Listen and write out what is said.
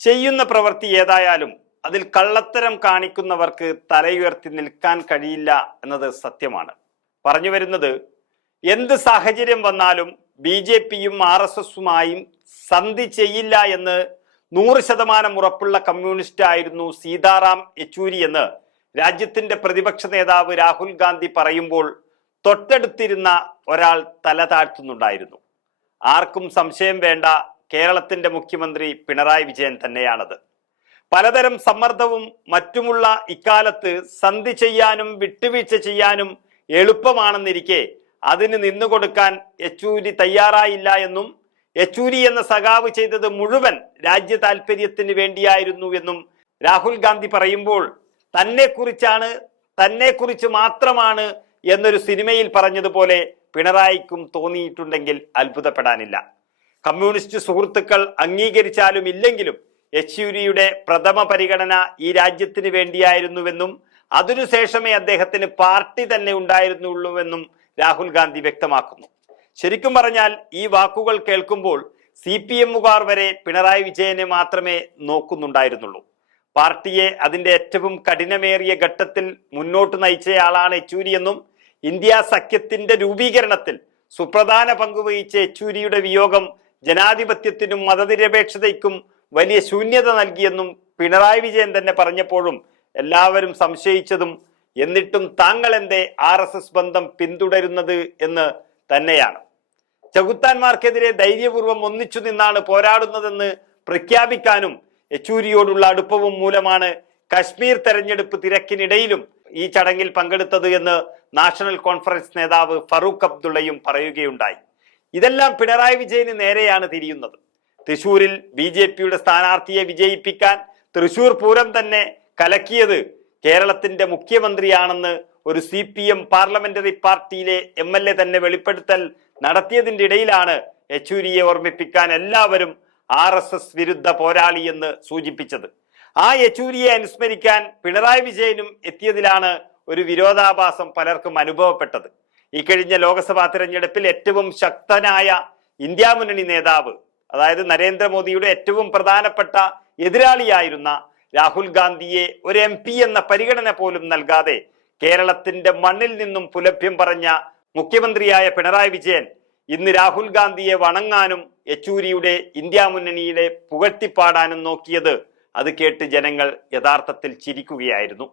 ചെയ്യുന്ന പ്രവൃത്തി ഏതായാലും അതിൽ കള്ളത്തരം കാണിക്കുന്നവർക്ക് തലയുയർത്തി നിൽക്കാൻ കഴിയില്ല എന്നത് സത്യമാണ്. പറഞ്ഞു വരുന്നത് എന്ത് സാഹചര്യം വന്നാലും ബി ജെ പിയും ആർ എസ് എസുമായും സന്ധി ചെയ്യില്ല എന്ന് നൂറ് ശതമാനം ഉറപ്പുള്ള കമ്മ്യൂണിസ്റ്റ് ആയിരുന്നു സീതാറാം യെച്ചൂരി എന്ന് രാജ്യത്തിന്റെ പ്രതിപക്ഷ നേതാവ് രാഹുൽ ഗാന്ധി പറയുമ്പോൾ തൊട്ടടുത്തിരുന്ന ഒരാൾ തല താഴ്ത്തുന്നുണ്ടായിരുന്നു. ആർക്കും സംശയം വേണ്ട കേരളത്തിന്റെ മുഖ്യമന്ത്രി പിണറായി വിജയൻ തന്നെയാണത്. പലതരം സമ്മർദ്ദവും മറ്റുമുള്ള ഇക്കാലത്ത് സന്ധി ചെയ്യാനും വിട്ടുവീഴ്ച ചെയ്യാനും എളുപ്പമാണെന്നിരിക്കെ അതിന് നിന്നുകൊടുക്കാൻ യെച്ചൂരി തയ്യാറായില്ല എന്നും യെച്ചൂരി എന്ന സഖാവ് ചെയ്തത് മുഴുവൻ രാജ്യ താല്പര്യത്തിന് വേണ്ടിയായിരുന്നു എന്നും രാഹുൽ ഗാന്ധി പറയുമ്പോൾ തന്നെക്കുറിച്ചാണ് തന്നെക്കുറിച്ച് തന്നെ കുറിച്ച് മാത്രമാണ് എന്നൊരു സിനിമയിൽ പറഞ്ഞതുപോലെ പിണറായിക്കും തോന്നിയിട്ടുണ്ടെങ്കിൽ അത്ഭുതപ്പെടാനില്ല. കമ്മ്യൂണിസ്റ്റ് സുഹൃത്തുക്കൾ അംഗീകരിച്ചാലും ഇല്ലെങ്കിലും യെച്ചൂരിയുടെ പ്രഥമ പരിഗണന ഈ രാജ്യത്തിന് വേണ്ടിയായിരുന്നുവെന്നും അതിനുശേഷമേ അദ്ദേഹത്തിന് പാർട്ടി തന്നെ ഉണ്ടായിരുന്നുള്ളൂവെന്നും രാഹുൽ ഗാന്ധി വ്യക്തമാക്കുന്നു. ശരിക്കും പറഞ്ഞാൽ ഈ വാക്കുകൾ കേൾക്കുമ്പോൾ സി പി എമ്മുകാർ വരെ പിണറായി വിജയനെ മാത്രമേ നോക്കുന്നുണ്ടായിരുന്നുള്ളൂ. പാർട്ടിയെ അതിന്റെ ഏറ്റവും കഠിനമേറിയ ഘട്ടത്തിൽ മുന്നോട്ട് നയിച്ചയാളാണ് യെച്ചൂരിയെന്നും ഇന്ത്യ സഖ്യത്തിന്റെ രൂപീകരണത്തിൽ സുപ്രധാന പങ്കുവഹിച്ച യെച്ചൂരിയുടെ വിയോഗം ജനാധിപത്യത്തിനും മതനിരപേക്ഷതയ്ക്കും വലിയ ശൂന്യത നൽകിയെന്നും പിണറായി വിജയൻ തന്നെ പറഞ്ഞപ്പോഴും എല്ലാവരും സംശയിച്ചതും എന്നിട്ടും താങ്കൾ എന്തേ ആർ എസ് എസ് ബന്ധം പിന്തുടരുന്നത് എന്ന് തന്നെയാണ്. ചകുത്താന്മാർക്കെതിരെ ധൈര്യപൂർവം ഒന്നിച്ചു നിന്നാണ് പോരാടുന്നതെന്ന് പ്രഖ്യാപിക്കാനും യെച്ചൂരിയോടുള്ള അടുപ്പവും മൂലമാണ് കശ്മീർ തെരഞ്ഞെടുപ്പ് തിരക്കിനിടയിലും ഈ ചടങ്ങിൽ പങ്കെടുത്തത് എന്ന് നാഷണൽ കോൺഫറൻസ് നേതാവ് ഫറൂഖ് അബ്ദുള്ളയും പറയുകയുണ്ടായി. ഇതെല്ലാം പിണറായി വിജയന് നേരെയാണ് തിരിയുന്നത്. തൃശൂരിൽ ബി ജെ പിയുടെ സ്ഥാനാർത്ഥിയെ വിജയിപ്പിക്കാൻ തൃശൂർ പൂരം തന്നെ കലക്കിയത് കേരളത്തിന്റെ മുഖ്യമന്ത്രിയാണെന്ന് ഒരു സി പി എം പാർലമെന്ററി പാർട്ടിയിലെ എം എൽ എ തന്നെ വെളിപ്പെടുത്തൽ നടത്തിയതിന്റെ ഇടയിലാണ് യെച്ചൂരിയെ ഓർമ്മിപ്പിക്കാൻ എല്ലാവരും ആർ എസ് എസ് വിരുദ്ധ പോരാളി എന്ന് സൂചിപ്പിച്ചത്. ആ യെച്ചൂരിയെ അനുസ്മരിക്കാൻ പിണറായി വിജയനും എത്തിയതിലാണ് ഒരു വിരോധാഭാസം പലർക്കും അനുഭവപ്പെട്ടത്. ഇക്കഴിഞ്ഞ ലോക്സഭാ തിരഞ്ഞെടുപ്പിൽ ഏറ്റവും ശക്തനായ ഇന്ത്യാ മുന്നണി നേതാവ് അതായത് നരേന്ദ്രമോദിയുടെ ഏറ്റവും പ്രധാനപ്പെട്ട എതിരാളിയായിരുന്ന രാഹുൽ ഗാന്ധിയെ ഒരു എം പി എന്ന പരിഗണന പോലും നൽകാതെ കേരളത്തിന്റെ മണ്ണിൽ നിന്നും പുലഭ്യം പറഞ്ഞ മുഖ്യമന്ത്രിയായ പിണറായി വിജയൻ ഇന്ന് രാഹുൽ ഗാന്ധിയെ വണങ്ങാനും യെച്ചൂരിയുടെ ഇന്ത്യ മുന്നണിയിലെ പുകഴ്ത്തിപ്പാടാനും നോക്കിയത് അത് കേട്ട് ജനങ്ങൾ യഥാർത്ഥത്തിൽ ചിരിക്കുകയായിരുന്നു.